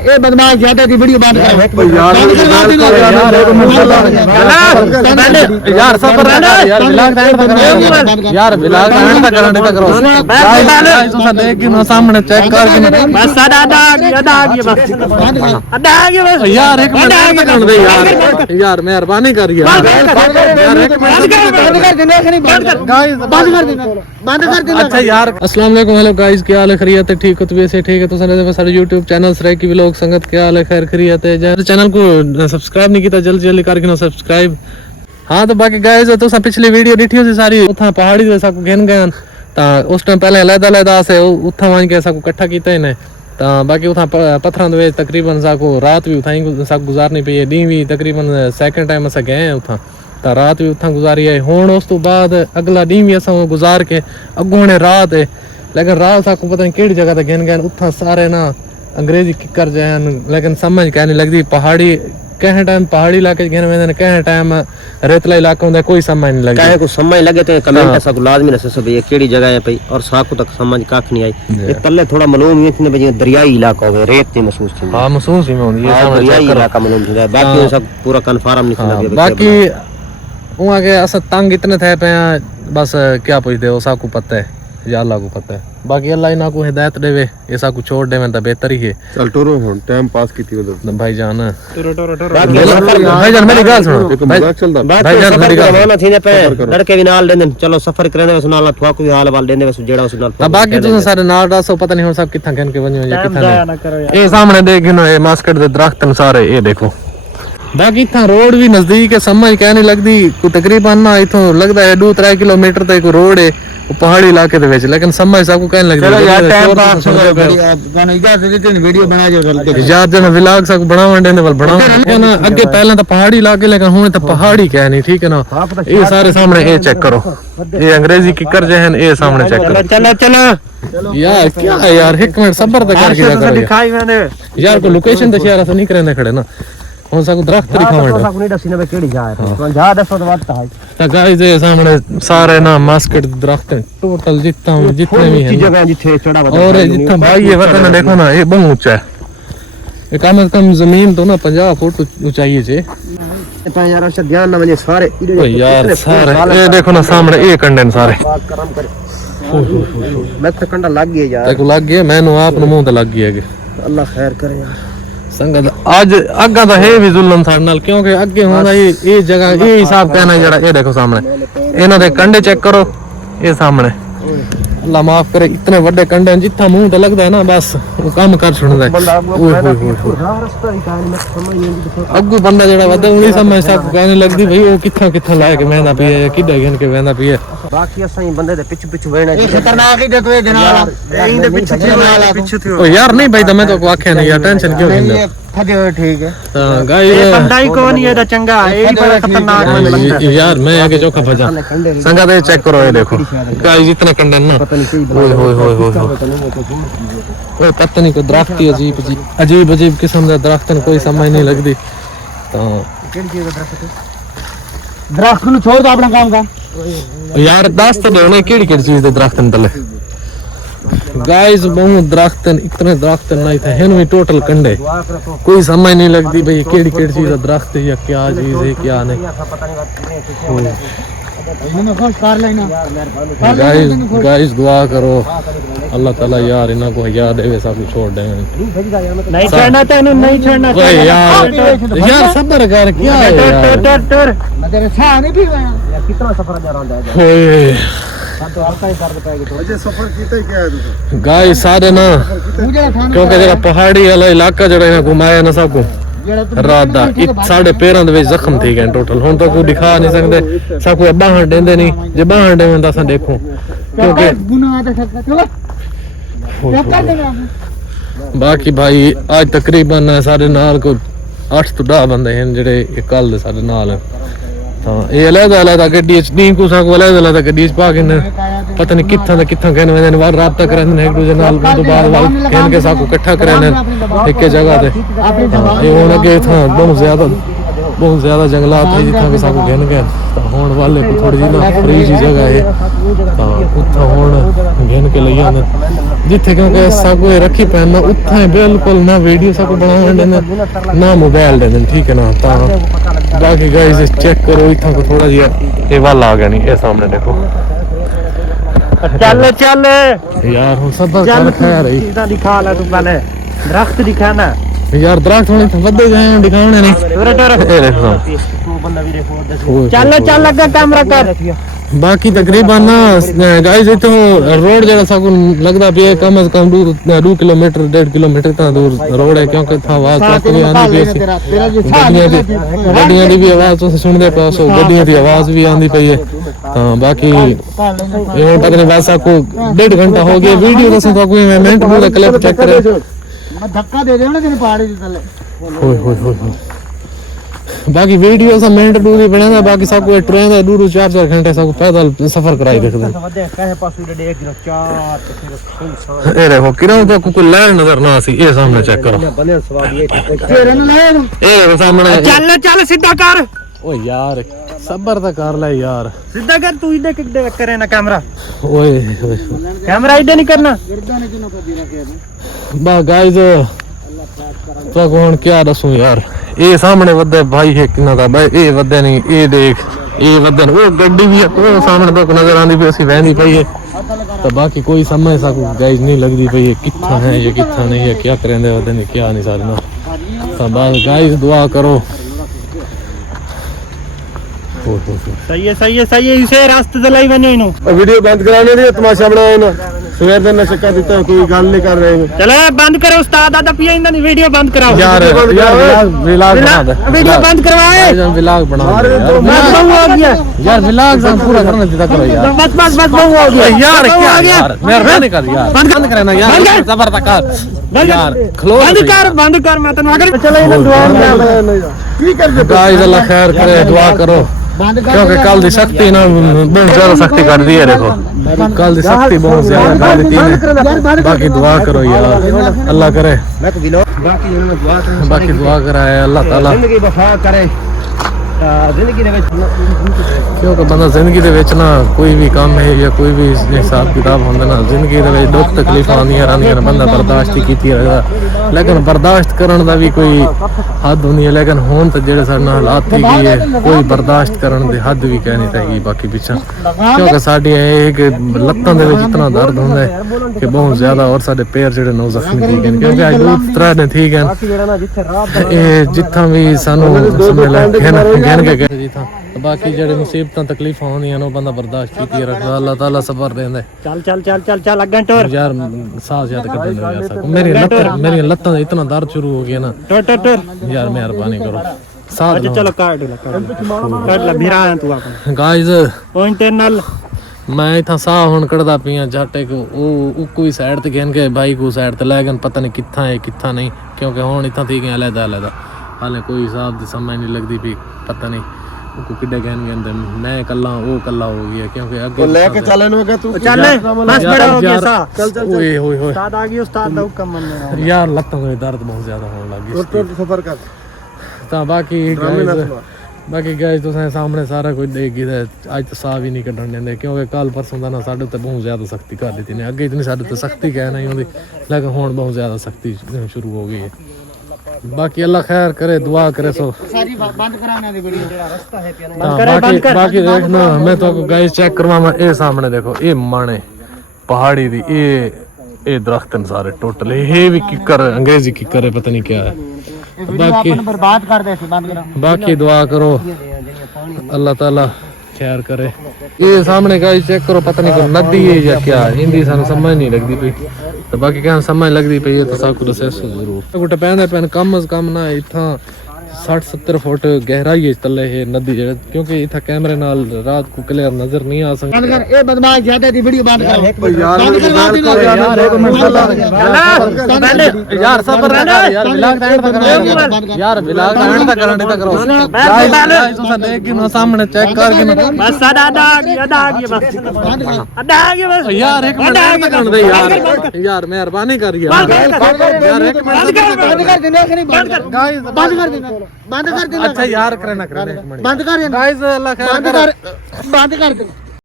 ए बदमाश ज्यादा की वीडियो बंद कर यार सब यार व्लॉग यार व्लॉग एंड तक करो गाइस देख के सामने चेक कर बस आधा आ गया बस यार एक मिनट कर दे यार मेहरबानी कर यार एक मिनट बंद कर देना अच्छा यार अस्सलाम वालेकुम हेलो गाइस क्या हाल है खैरियत है ठीक हो तो वैसे ठीक है तो सारे YouTube चैनल सरेकी व्लॉग संगत क्या हाल है खैर खैरियत है यार चैनल को सब्सक्राइब नहीं किया जल्दी जल्दी करके ना सब्सक्राइब हाँ तो बाकी गाइस तो सब पिछली वीडियो देखी सी सारी उथा पहाड़ी दे सब घेन गए ता उस टाइम पहले अलग-अलग से उथा मान के सब इकट्ठा कीता ही ने ता बाकी उथा पत्थरां दे तकरीबन साको रात भी उठाई सब गुजारनी पई डी भी तकरीबन सेकंड टाइम अस गए उथा ता रात भी उथा गुजारी है हुण उस तो बाद अगला डी भी अस गुजार के अगों ने रात है लेकिन रात साको पता नहीं केड़ी जगह ते घेन गए उथा सारे ना अंग्रेजी किकर जान लेकिन समझ के नहीं लगदी पहाड़ी कहे टाइम पहाड़ी इलाके घेन वेंदे कहे टाइम रेतला इलाका हुंदा कोई समझ नहीं लगदी कहे को समझ लगे तो कमेंट साको लाजमी रसे सब ये केड़ी जगह है भाई और साको तक समझ काख नहीं आई ये तल्ले थोड़ा मालूम है कि भाई दरियाई इलाका हो रेत से महसूस थी हां महसूस ही में होंदी ये दरियाई इलाका मालूम है बाकी सब पूरा कंफर्म नहीं लगे बाकी वहां के अस तंग इतने थे पे बस क्या पूछदे हो साको पता है या अल्लाह को पता है बाकी अल्लाह इना को हिदायत देवे ऐसा को छोड़ देवे तो बेहतर ही है चल टोरो हुन टाइम पास कीती उधर भाईजान टोरो भाईजान मेरी गल सुनो भाईजान मेरी गल माना थी ने पे लड़के भी नाल देंदे चलो सफर करने वस नाल थवा को हाल वाल देंदे वस जेड़ा उस नाल बाकी तुम सारे नाल दासो पता नहीं हो सब किथा गन के वन्यो या किथा नहीं ए सामने देखिनो ए मास्कट दे दरख्त न सारे ए देखो बाकी इतना रोड भी नजदीक है समझ क्या नहीं लगती को तकरीबन ना इथों लगता है 2-3 किलोमीटर तक रोड है वो पहाड़ी इलाके दे विच लेकिन समझ सबको कहने लगदी चलो यार टाइम पास हो गया गाना इजाजत देते ने वीडियो बना जो चल के इजाजत ने व्लॉग सब बनावन देने वाल बनावन ना आगे पहले तो पहाड़ी इलाके लेकिन हुन तो पहाड़ी क्या नहीं ठीक है ना ये सारे सामने ये चेक करो ये अंग्रेजी किकर जहन ये सामने चेक करो चलो चलो यार क्या है यार एक मिनट सब्र तक करके दिखाई मैंने यार को लोकेशन तो शेयर नहीं करने खड़े ना कौन सा को दरख्त दिखावण साको नहीं दसी ने केड़ी जा है जा दसो तो बात है ता गाइस ये सामने सारे ना मास्केट दरख्त टोटल जितने भी हैं जगह जिथे चढ़ा और जितना भाई ये वतन देखो ना ये बहुत ऊंचा है ये कम से कम जमीन तो ना 50 फुट ऊंचाई है पे यार से ध्यान ना वजे सारे ओ यार सारे ये देखो ना सामने ये कंडन सारे करम करे मैं तो कंडा लग गया यार देखो लग गया मैंने आप मुंह ते लग गया कि अल्लाह खैर करे यार संगत आज अग्गा तो है भी जुल्म था नाल क्योंकि अगे होंदा ये जगह ये हिसाब कहना जड़ा ये देखो सामने इना दे कंडे चेक करो ये सामने अल्लाह माफ करे इतने बड़े कंडे जिथा मुंह ते लगदा है ना बस वो काम कर छुड़दा है अगू बंदा जड़ा वदा उनी समझ सब कहने लगदी भाई वो किथा किथा लाए के मेहंदा पी है किडे गन के वेंदा पी है बाकी असई बंदे दे पिछ पिछ वेना खतरनाक ही देखो ये जनाब एई दे पिछ थी ओ यार नहीं भाई मैं तो आखे नहीं यार टेंशन क्यों लेंदे फदे ठीक है हां गाइस ये बंदा ही कौन है दा चंगा एई बड़ा खतरनाक लगदा है यार मैं आगे चौका भजा संगा दे चेक करो ये देखो गाइस इतना कंडन ना ओए होए होए होए पता नहीं कोई दरख्त ही अजीब अजीब किस्म का दरख्त कोई समझ नहीं लगती तो दरख्त नु छोड़ दो अपना काम का यार दस तो देने केड़ी केड़ी चीज दे दरख्त न तले गाइस बहुत दरख्त इतने दरख्त नहीं थे हैं टोटल कंडे कोई समझ नहीं लगती भाई केड़ी केड़ी चीज दरख्त है या क्या चीज है क्या नहीं गाइस दुआ करो अल्लाह ताला यार इना को याद देवे सब छोड़ दे नहीं छोड़ना तो नहीं छोड़ना यार सब्र कर क्या है यार मैं तेरे साथ नहीं भी गया कितना सफर जा रहा है तो हल्का ही कर पाएगी तो अजय सफर कीता ही क्या है तू गाइस सारे ना क्योंकि जरा पहाड़ी वाला इलाका जड़ा है घुमाया ना सबको रात दा साढ़े पैरां दे विच जख्म थी गए टोटल हुन तो कोई दिखा नहीं सकदे सब कोई बाहर देंदे नहीं जे बाहर देवें तां देखो क्योंकि गुनाह दा सकता चलो कर देना बाकी भाई आज तकरीबन सारे नाल को 8 तो 10 बंदे हैं जेड़े कल दे सारे नाल हां ये अलग-अलग गड्डी च नीं को साको अलग-अलग गड्डी च पा के पता नहीं कित्थां दा कित्थां कहने वेंदे ने राबता करन एक दूजे नाल तो बाद वाल कहन के साको इकट्ठा करन एक जगह ते ये हुन अगे था बहुत ज्यादा जंगलात है जिथा के साको कहन के ਹੋਣ ਵਾਲੇ ਕੋ ਥੋੜੀ ਜਿਹੀ ਨਾ ਫਰੀ ਜੀ ਜਗ੍ਹਾ ਹੈ ਤਾਂ ਉੱਥੇ ਹੁਣ ਘੇਨ ਕੇ ਲਈ ਆਉਂਦੇ ਜਿੱਥੇ ਕਿਉਂਕਿ ਸਭ ਕੁਝ ਰੱਖੀ ਪੈਣ ਨਾ ਉੱਥੇ ਬਿਲਕੁਲ ਨਾ ਵੀਡੀਓ ਸਭ ਬਣਾਉਣ ਦੇ ਨਾ ਮੋਬਾਈਲ ਦੇ ਠੀਕ ਹੈ ਨਾ ਤਾਂ ਬਾਕੀ ਗਾਇਸ ਚੈੱਕ ਕਰੋ ਇੱਥੋਂ ਕੋ ਥੋੜਾ ਜਿਹਾ ਇਹ ਵੱਲ ਆ ਗਿਆ ਨਹੀਂ ਇਹ ਸਾਹਮਣੇ ਦੇਖੋ ਚੱਲ ਚੱਲ यार हम सब कर खा रही सीधा दिखा ला तू पहले दरख्त दिखाना यार दरख्त होने तो बदे गए हैं दिखाने नहीं ये देखो तू बंदा भी देखो ओए चल चल लगा कैमरा कर बाकी तकरीबन ना गाइस इतो रोड जरा सा को लगदा पे कम से कम 2 किलोमीटर 1.5 किलोमीटर ता दूर रोड है क्योंकि था आवाज ट्रक की आंदी पे गड्डियां दी भी आवाज तो सुनदे पास गड्डियां दी आवाज भी आंदी पई है ता बाकी ये तक ने बस आपको 1.5 घंटा हो गया वीडियो तो कोई मिनट पूरा क्लिप चेक करे धक्का दे देना तेरे पहाड़ी दे तले होय होय होय बाकी वीडियो सा मिनट दूर ही बनेगा बाकी सब को ट्रेन है 2-4 घंटे सब पैदल सफर कराई देख दे कहे पास उड़े 1 किलो 4 फिर ए देखो किरण तो कोई लैंड नजर ना आसी ये सामने चेक करो बने सवाल ये तेरे ने लाया ए देखो सामने चल चल सीधा कर ओ यार सबर तो कर ले यार सीधा कर तू इधर किधर करे ना कैमरा ओए ओए कैमरा इधर नहीं करना गर्दन की नको दिना के बा गाइस तो कौन क्या दसूं यार ये सामने वदे भाई है किना दा भाई ये वदे नहीं ये देख ये वदे वो गड्डी भी है वो सामने तक नजर आंदी पे सी वहनी पई है तो बाकी कोई समझ सकू गाइस नहीं लगदी पई है कित्था है ये कित्था नहीं है क्या करेंदे वदे नहीं क्या नहीं सारे ना तो बस गाइस दुआ करो सही है इसे रास्ते से लाई बने इनु वीडियो बंद कराने लिए तमाशा बनाया ना सवेर दिन नशा देता है कोई गल नहीं कर रहे हैं चले बंद करो उस्ताद आदा पिया इंदा नहीं वीडियो बंद कराओ यार व्लॉग बना दे वीडियो बंद करवाए व्लॉग बना दे बस बहु हो गया यार व्लॉग सब पूरा करना देता करो यार बस बहु हो गया यार क्या यार मेहरबानी कर यार बंद करे ना यार जबर तक यार बंद कर मैं तन्नू अगर चले ना दुआ में की कर गाइस अल्लाह खैर करे दुआ करो क्योंकि कल दी शक्ति ना बहुत ज्यादा शक्ति कर दी है देखो कल दी शक्ति बहुत ज्यादा कर दी है बाकी दुआ करो यार अल्लाह करे मैं तो दिलो बाकी इन्होंने दुआ करें बाकी दुआ कराए अल्लाह ताला जिंदगी वफा करे जिंदगी दे विच क्योंकि बंदा जिंदगी दे विच ना कोई भी काम है या कोई भी हिसाब किताब होंदा ना जिंदगी दे विच दुख तकलीफ आंदियां रहंदियां बंदा बर्दाश्त ही कीती रखदा लेकिन बर्दाश्त करन दा भी कोई हद होंदी है लेकिन हुण ते जेड़े साडे नाल हालात थी गई है कोई बर्दाश्त करन दी हद भी कहनी चाहिए बाकी पिछा क्योंकि साडी एक लत्तां दे विच इतना दर्द होंदा है कि बहुत ज्यादा और साडे पैर जेड़े नौ जख्मी ठीक हैं क्योंकि आज दूर तरह ने ठीक हैं जेड़ा ना जिथे रात ये जिथा भी सानू समझ लै कहन के गए जिथा बाकी जेड़े मुसीबतां तकलीफां होंदियां ने बंदा बर्दाश्त कीती रखदा अल्लाह ताला सबर देंदा चल अग्गें टोर यार सांस याद कर दे यार मेरी लत्तां दा इतना दर्द शुरू हो गया ना टोर यार मेहरबानी करो साथ अच्छा चलो काट ला भिरा तू अपन गाइस ओ इंटरनल मैं इथा साह हुण कढ़दा पिया जट एक ओ कोई साइड ते गन के भाई को साइड ते लेकिन पता नहीं कित्था है कित्था नहीं क्योंकि हुण इथा थी गया अलग हाले कोई हिसाब दी समझ नहीं लगदी भी पता नहीं को किड्डे गन गंदे मैं कल्ला वो कल्ला हो गया क्योंकि आगे लेके चले नु तू चल बस बड़ा हो गया सा चल ओए होए होए उस्ताद आ गई उस्ताद दा हुक्म मनना यार लत्तां में दर्द बहुत ज्यादा होने लगी तो सफर कर ਤਾਂ ਬਾਕੀ ਗਾਇਸ ਤੁਸੀਂ ਸਾਹਮਣੇ ਸਾਰਾ ਕੁਝ ਦੇਖ ਗਏ ਅੱਜ ਤਾਂ ਸਾਹ ਵੀ ਨਹੀਂ ਕੱਢਣ ਦਿੰਦੇ ਕਿਉਂਕਿ ਕੱਲ ਪਰਸੋਂ ਦਾ ਨਾ ਸਾਡੇ ਤੇ ਬਹੁਤ ਜ਼ਿਆਦਾ ਸਖਤੀ ਕਰ ਦਿੱਤੀ ਨੇ ਅੱਗੇ ਇਤਨੀ ਸਾਡੇ ਤੇ ਸਖਤੀ ਕਹਿ ਨਹੀਂ ਹੁੰਦੀ ਲੇਕਿਨ ਹੁਣ ਬਹੁਤ ਜ਼ਿਆਦਾ ਸਖਤੀ ਸ਼ੁਰੂ ਹੋ ਗਈ ਹੈ ਬਾਕੀ ਅੱਲਾ ਖੈਰ ਕਰੇ ਦੁਆ ਕਰੇ ਸੋ सारी बंद कराने दी वीडियो जेड़ा रास्ता है पिया ਬਾਕੀ ਦੇਖਣਾ ਮੈਂ ਤੁਹਾਨੂੰ ਗਾਇਸ ਚੈੱਕ ਕਰਵਾਵਾਂ ਇਹ ਸਾਹਮਣੇ ਦੇਖੋ ਇਹ ਮਾਣੇ ਪਹਾੜੀ ਦੀ ਇਹ ਦਰਖਤ ਨੇ ਸਾਰੇ ਟੋਟਲ ਇਹ ਵੀ ਕਿੱਕਰ ਅੰਗਰੇਜ਼ੀ ਕਿੱਕਰ ਹੈ ਪਤਾ ਨਹੀਂ ਕੀ ਹੈ बाकी बर्बाद कर दे बंद करा बाकी दुआ करो अल्लाह ताला खैर करे ये सामने का चेक करो पता नहीं कोई नदी है या क्या हिंदी सानू समझ नहीं लगती पई तो बाकी क्या समझ लगती पई है तो सब कुछ दसे जरूर गुट पैंदे पैन कम अज कम ना इथा 60-70 फुट गहराई है तले है नदी क्योंकि इथा कैमरे नाल रात को क्लियर नजर नहीं आ सकता बंद कर ए बदमाश ज्यादा दी वीडियो बंद कर यार बंद करवा दे यार एक मिनट यार सबर रहना यार व्लॉग एंड तक करो यार व्लॉग एंड तक करो गाइस तुसा देख के ना सामने चेक कर के बस आधा आ गया बस यार एक मिनट कर दे यार मेहरबानी कर यार एक मिनट बंद कर देना गाइस बंद कर देना ਬੰਦ ਕਰ ਦੇ अच्छा यार करे ना करे ਬੰਦ ਕਰ गाइस अल्लाह खैर ਬੰਦ ਕਰ ਬੰਦ ਕਰ ਦੇ